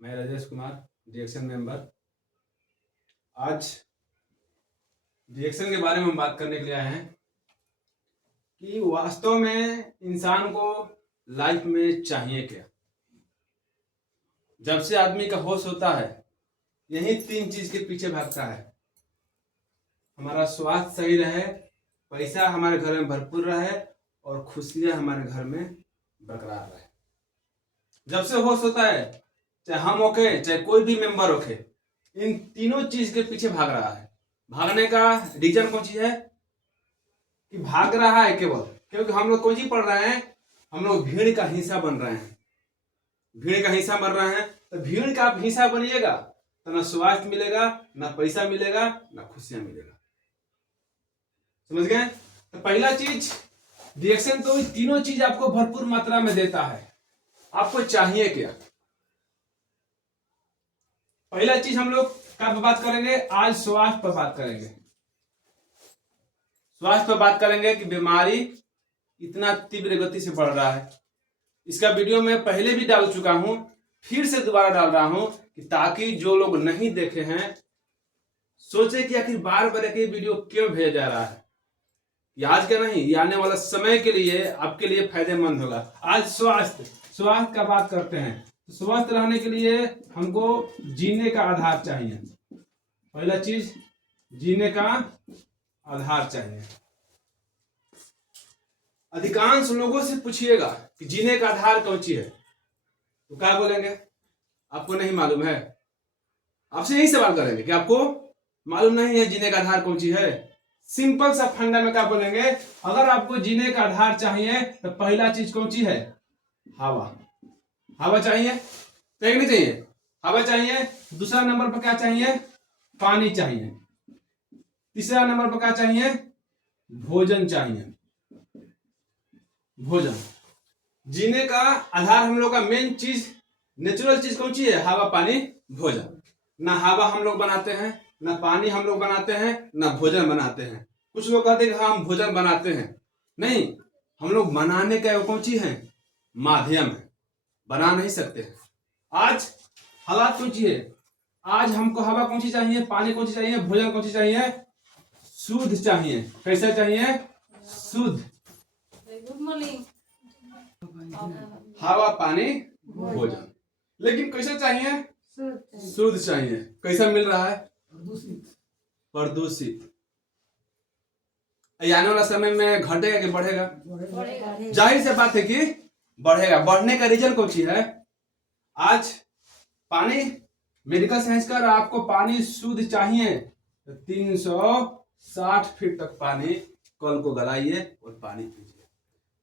मैं राजेश कुमार, डीएक्शन मेंबर। आज डीएक्शन के बारे में हम बात करने के लिए आए हैं कि वास्तव में इंसान को लाइफ में चाहिए क्या। जब से आदमी का होश होता है यही 3 चीज के पीछे भागता है। हमारा स्वास्थ्य सही रहे, पैसा हमारे घर में भरपूर रहे और खुशियां हमारे घर में बरकरार रहे। जब से होश होता है, चाहे हम होके चाहे कोई भी मेंबर होके, इन तीनों चीज के पीछे भाग रहा है। भागने का रीजन कौन सी है कि भाग रहा है केवल क्योंकि हम लोग कौन सी पढ़ रहे हैं, हम लोग भीड़ का हिस्सा बन रहे हैं। भीड़ का हिस्सा बन रहे हैं तो भीड़ का आप हिस्सा बनिएगा तो ना स्वास्थ्य मिलेगा, ना पैसा मिलेगा, ना खुशियां मिलेगा। समझ गए? तो पहला चीज, रिएक्शन तो तीनों चीज आपको भरपूर मात्रा में देता है। आपको चाहिए क्या? पहला चीज हम लोग क्या पर बात करेंगे? आज स्वास्थ्य पर बात करेंगे। स्वास्थ्य पर बात करेंगे कि बीमारी इतना तीव्र गति से बढ़ रहा है। इसका वीडियो मैं पहले भी डाल चुका हूं, फिर से दोबारा डाल रहा हूं कि ताकि जो लोग नहीं देखे हैं सोचे कि आखिर बार बार एक वीडियो क्यों भेजा जा रहा है। ये आज का नहीं, ये आने वाला समय के लिए आपके लिए फायदेमंद होगा। आज स्वास्थ्य का बात करते हैं। तो स्वस्थ रहने के लिए हमको जीने का आधार चाहिए। पहला चीज, जीने का आधार चाहिए। अधिकांश लोगों से पूछिएगा कि जीने का आधार कौन सी है तो क्या बोलेंगे? आपको नहीं मालूम है। आपसे यही सवाल करेंगे कि आपको मालूम नहीं है जीने का आधार कौन सी है। सिंपल सा फंडा में क्या बोलेंगे? अगर आपको जीने का आधार चाहिए तो पहला चीज कौन सी है? हवा। हवा चाहिए, चाहिए नहीं चाहिए? हवा चाहिए। दूसरा नंबर पर क्या चाहिए? पानी चाहिए। तीसरा नंबर पर क्या चाहिए? भोजन चाहिए। भोजन। जीने का आधार हम लोग का मेन चीज, नेचुरल चीज कौन सी है? हवा, पानी, भोजन। ना हवा हम लोग बनाते हैं, ना पानी हम लोग बनाते हैं, ना भोजन बनाते हैं। कुछ लोग कहते हैं कि हम भोजन बनाते हैं। नहीं, हम लोग बनाने का कौन सी है? माध्यम है, बना नहीं सकते हैं। आज हालात कौन सी है? आज हमको हवा कौन सी चाहिए, पानी कौन सी चाहिए, भोजन कौन सी चाहिए? शुद्ध चाहिए। कैसा चाहिए? शुद्ध। हवा, पानी, भोजन। लेकिन कैसा चाहिए? शुद्ध चाहिए। कैसा मिल रहा है? प्रदूषित। आने वाला समय में घटेगा कि बढ़ेगा? जाहिर सी बात है कि बढ़ेगा। बढ़ने का रीजन कौन सी है? आज पानी, मेडिकल साइंस का आपको पानी शुद्ध चाहिए तो 360 फीट तक पानी कल को गलाइए और पानी पीजिए।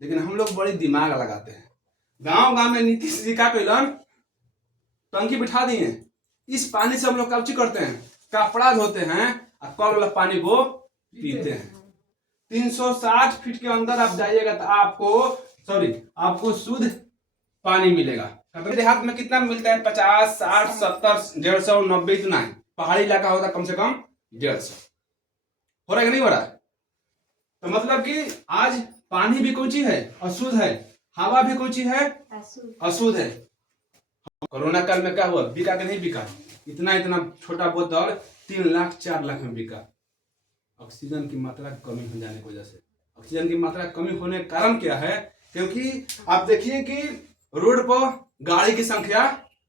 लेकिन हम लोग बड़ी दिमाग लगाते हैं। गांव गांव में नीतीश जी का कैलन टंकी बिठा दिए। इस पानी से हम लोग कब्जी करते हैं, कपड़ा धोते हैं और कल वाला पानी को पीते हैं। 360 फीट के अंदर आप जाइएगा तो आपको शुद्ध पानी मिलेगा। देहात में कितना मिलता है? 50, 60, 70, 150, 90 इतना है। पहाड़ी इलाका होता कम से कम 150। हो रहा है कि नहीं हो रहा है? तो मतलब कि आज पानी भी कौन सी है? अशुद्ध है। हवा भी कौन सी है? अशुद्ध है। कोरोना काल में क्या हुआ? बिका कि नहीं बिका? इतना इतना छोटा बोतल 3 लाख 4 लाख में बिका। ऑक्सीजन की मात्रा कमी हो जाने की वजह से। ऑक्सीजन की मात्रा कमी होने का कारण क्या है? क्योंकि आप देखिए कि रोड पर गाड़ी की संख्या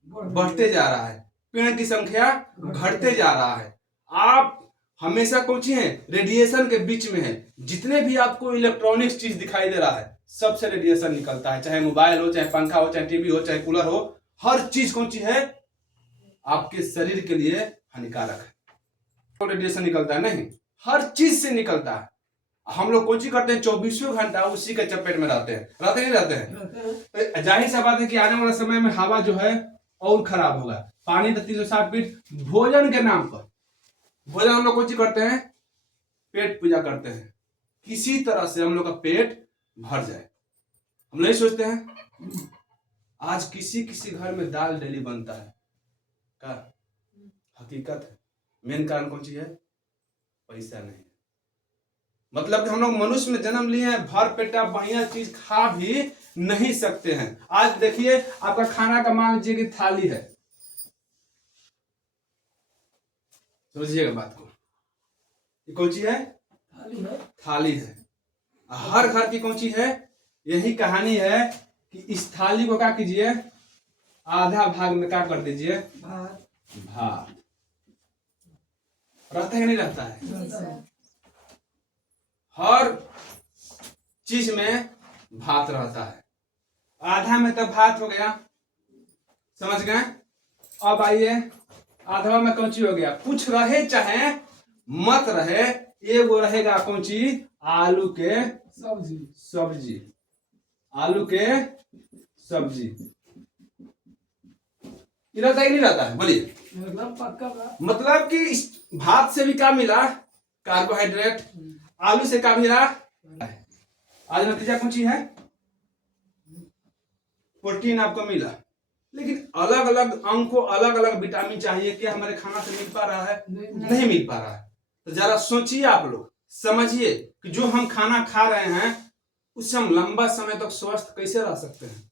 बढ़ते जा रहा है, पेड़ की संख्या घटते जा रहा है। आप हमेशा कौन सी है? रेडिएशन के बीच में है। जितने भी आपको इलेक्ट्रॉनिक्स चीज दिखाई दे रहा है सबसे रेडिएशन निकलता है। चाहे मोबाइल हो, चाहे पंखा हो, चाहे टीवी हो, चाहे कूलर हो, हर चीज कौन सी है? आपके शरीर के लिए हानिकारक है। रेडिएशन निकलता है नहीं, हर चीज से निकलता है। हम लोग कोची करते हैं 24 घंटा उसी के चपेट में रहते हैं। नहीं रहते हैं? जाहिर सा बात है कि आने वाले समय में हवा जो है और खराब होगा। पानी 360 फीट। भोजन के नाम पर भोजन हम लोग कोची करते हैं? पेट पूजा करते हैं। किसी तरह से हम लोग का पेट भर जाए, हम नहीं सोचते हैं। आज किसी किसी घर में दाल डेली बनता है का हकीकत है। मेन कारण कौन सी है? पैसा नहीं। मतलब कि हम लोग मनुष्य में जन्म लिए हैं, भर पेटा बढ़िया चीज खा भी नहीं सकते हैं। आज देखिए आपका खाना का मान लीजिए कि थाली है, समझिएगा बात को। ये कौन सी है? थाली है। हर घर की कौन सी है? यही कहानी है कि इस थाली को क्या कीजिए, आधा भाग में क्या कर दीजिए, भात। रहता है नहीं रहता है? हर चीज में भात रहता है। आधा में तो भात हो गया, समझ गए? अब आइए आधा में कौन सी हो गया, कुछ रहे चाहे मत रहे, ये वो रहेगा कौन सी, आलू के सब्जी। आलू के सब्जी रहता है नहीं रहता है? बोलिए। मतलब कि इस भात से भी क्या मिला, कार्बोहाइड्रेट। आलू से क्या मिला, आज नतीजा कौन सी है, प्रोटीन आपको मिला। लेकिन अलग अलग अंग को अलग अलग विटामिन चाहिए, क्या हमारे खाना से मिल पा रहा है? नहीं मिल पा रहा है। तो जरा सोचिए आप लोग, समझिए कि जो हम खाना खा रहे हैं उससे हम लंबा समय तक स्वस्थ कैसे रह सकते हैं।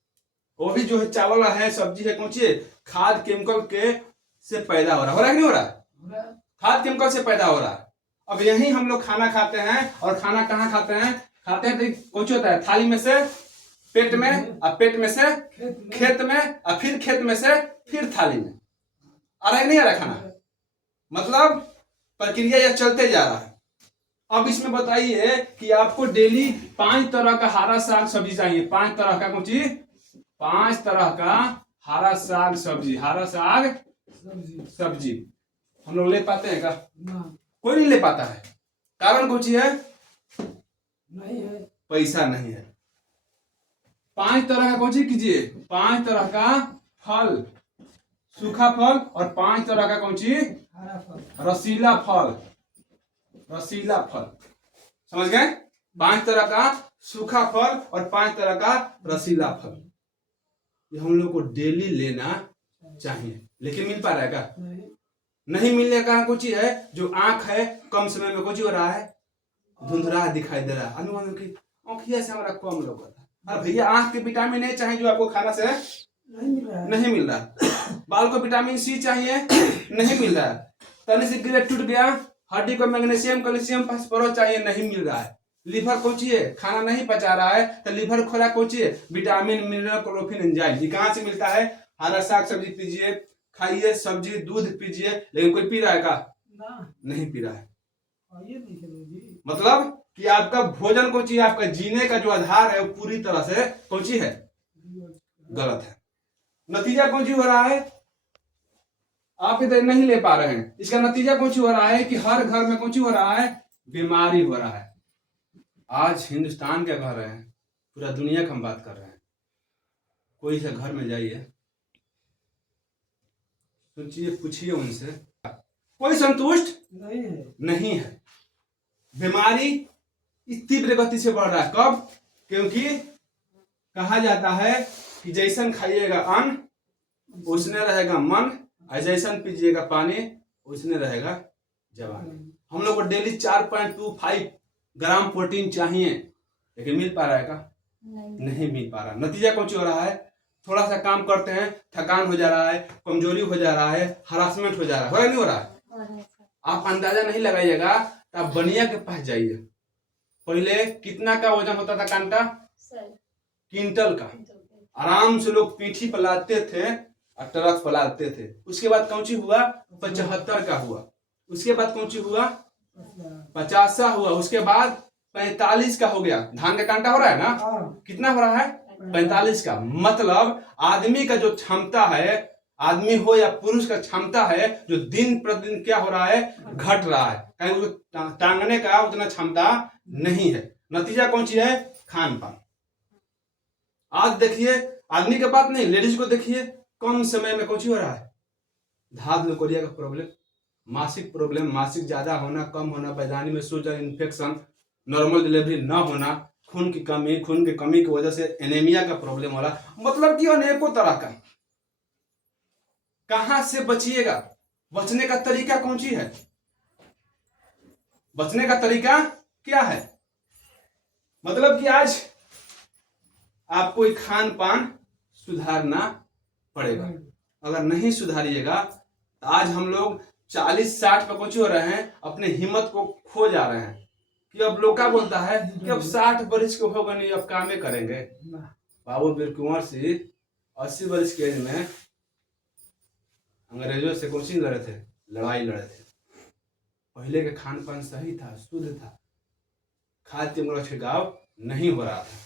वो भी जो है चावल है, सब्जी है, कौन सी है, खाद केमिकल के से पैदा हो रहा है कि नहीं हो रहा है? खाद केमिकल से पैदा हो रहा है। अब यही हम लोग खाना खाते हैं, और खाना कहाँ खाते हैं? खाते हैं तो कौन सी होता है, थाली में से पेट में, और पेट में से खेत में, और फिर खेत में से फिर थाली में। आ रहा है नहीं आ रहा खाना? मतलब प्रक्रिया यह चलते जा रहा है। अब इसमें बताइए कि आपको डेली 5 तरह का हरा साग सब्जी चाहिए। 5 तरह का कौन चीज, 5 तरह का हरा साग सब्जी। हरा साग सब्जी हम लोग ले पाते हैं क्या? कोई नहीं ले पाता है। कारण कौन सी है? नहीं है, पैसा नहीं है। 5 तरह का कौन सी कीजिए, 5 तरह का फल, सूखा फल, और 5 तरह का कौन सी, रसीला फल। रसीला फल, समझ गए? 5 तरह का सूखा फल और 5 तरह का रसीला फल, ये हम लोग को डेली लेना चाहिए। लेकिन मिल पा रहा है क्या? नहीं मिलने का कुछ ही है। जो आंख है कम समय में कुछ हो रहा है, धुंधला दिखाई दे रहा है, अनुमान की आंखिया से हमारा कम लोग होता है। अरे भैया आंख के विटामिन ए चाहिए जो आपको खाना से नहीं मिल रहा। बाल को विटामिन सी चाहिए, नहीं मिल रहा है। तने से गिरे टूट गया, हड्डी को मैग्नीशियम कैल्शियम फास्फोरस चाहिए, नहीं मिल रहा है। लीवर कौन सी है, खाना नहीं पचा रहा है, तो लीवर खोला कौन सी है, विटामिन मिनरल क्लोरोफिन एंजाइम। ये कहाँ से मिलता है? हरा साग सब्जी पीजिए, खाइए, सब्जी दूध पीजिए। लेकिन कोई पी रहा है का? नहीं पी रहा है। मतलब कि आपका भोजन कौन सी है, आपका जीने का जो आधार है वो पूरी तरह से कौन सी है, गलत है। नतीजा कौन सी हो रहा है, आप इधर नहीं ले पा रहे हैं। इसका नतीजा कौन सी हो रहा है कि हर घर में कौन सी हो रहा है, बीमारी हो रहा है। आज हिंदुस्तान के घर है, पूरा दुनिया का हम बात कर रहे हैं। कोई से घर में जाइए, सोचिए, पूछिए उनसे, कोई संतुष्ट नहीं है। बीमारी इस तीव्र गति से बढ़ रहा है। कब? क्योंकि कहा जाता है कि जैसन खाइएगा अन्न उसने रहेगा मन, और जैसन पीजिएगा पानी उसने रहेगा जवानी। हम लोग को डेली 4.25 ग्राम प्रोटीन चाहिए, लेकिन मिल पा रहा है का? नहीं मिल पा रहा। नतीजा कौन सी हो रहा है, थोड़ा सा काम करते हैं थकान हो जा रहा है, कमजोरी हो जा रहा है, हरासमेंट हो जा रहा है। हो रहा नहीं हो रहा है? आप अंदाजा नहीं लगाइएगा तो आप बनिया के पास जाइए। पहले कितना का वजन होता था कांटा? क्विंटल का। आराम से लोग पीठी पर लादते थे और ट्रक पर लादते थे। उसके बाद कौन सी हुआ? 75 का हुआ। उसके बाद कौन सी हुआ? 50 हुआ। उसके बाद 45 का हो गया। धान का कांटा हो रहा है ना, कितना हो रहा है? 45 का। मतलब आदमी का जो क्षमता है, आदमी हो या पुरुष का क्षमता है, जो दिन प्रतिदिन क्या हो रहा है, घट रहा है। कहीं उसको टांगने का उतना क्षमता नहीं है। नतीजा कौन सी है? खान पान। आज देखिए, आदमी के बात नहीं, लेडीज को देखिए, कम समय में कौन सी हो रहा है, धात लकोरिया का प्रॉब्लम, मासिक प्रॉब्लम, मासिक ज्यादा होना, कम होना, पैदानी में सूजन, इन्फेक्शन, नॉर्मल डिलीवरी न होना, खून की कमी की वजह से एनीमिया का प्रॉब्लम हो रहा। मतलब कि अनेकों तरह का। कहां से बचिएगा? बचने का तरीका कौन सी है? बचने का तरीका क्या है? मतलब कि आज आपको एक खान पान सुधारना पड़ेगा। अगर नहीं सुधारिएगा तो आज हम लोग 40-60 पे कुछ हो रहे हैं, अपने हिम्मत को खो जा रहे हैं कि अब लोग क्या बोलता है कि अब 60 वर्ष के हो गए नहीं, अब कामे करेंगे। बाबू वीर कुंवर सिंह 80 वर्ष की एज में अंग्रेजों से कौन सी लड़े थे, लड़ाई लड़े थे। पहले के खान पान सही था, शुद्ध था, खाद तिमरों का छिड़काव नहीं हो रहा था,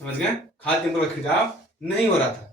समझ गए, खाद तिमरों का छिड़काव नहीं हो रहा था।